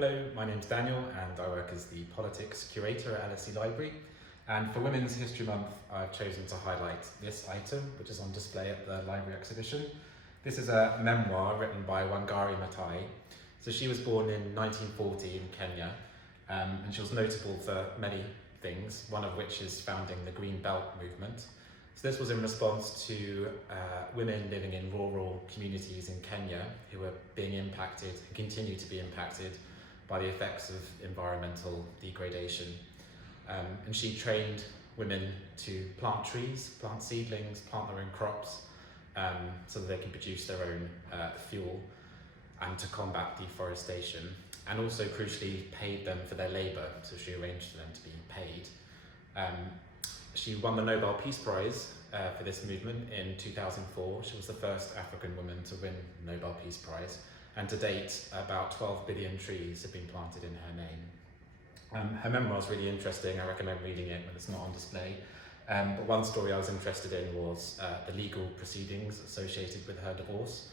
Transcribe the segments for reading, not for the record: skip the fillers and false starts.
Hello, my name's Daniel and I work as the Politics Curator at LSE Library. And for Women's History Month, I've chosen to highlight this item, which is on display at the library exhibition. This is a memoir written by Wangari Maathai. So she was born in 1940 in Kenya, and she was notable for many things, one of which is founding the Green Belt movement. So this was in response to women living in rural communities in Kenya who were being impacted and continue to be impacted by the effects of environmental degradation. And she trained women to plant trees, plant seedlings, plant their own crops, so that they can produce their own fuel, and to combat deforestation, and also crucially paid them for their labour, so she arranged for them to be paid. She won the Nobel Peace Prize for this movement in 2004. She was the first African woman to win the Nobel Peace Prize, and to date about 12 billion trees have been planted in her name. Her memoir is really interesting. I recommend reading it when it's not on display. But one story I was interested in was the legal proceedings associated with her divorce.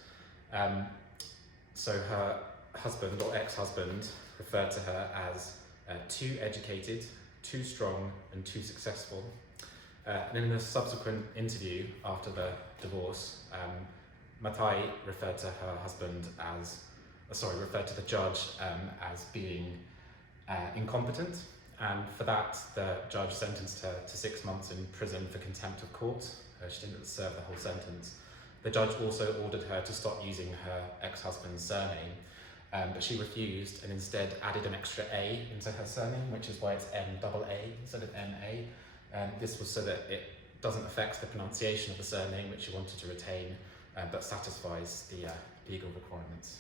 So her husband, or ex-husband, referred to her as too educated, too strong and too successful. And in a subsequent interview after the divorce, Maathai referred to her husband as, referred to the judge as being incompetent, and for that the judge sentenced her to 6 months in prison for contempt of court. She didn't serve the whole sentence. The judge also ordered her to stop using her ex-husband's surname, but she refused and instead added an extra A into her surname, which is why it's M-double-A instead of M-A. This was so that it doesn't affect the pronunciation of the surname, which she wanted to retain, but satisfies the legal requirements.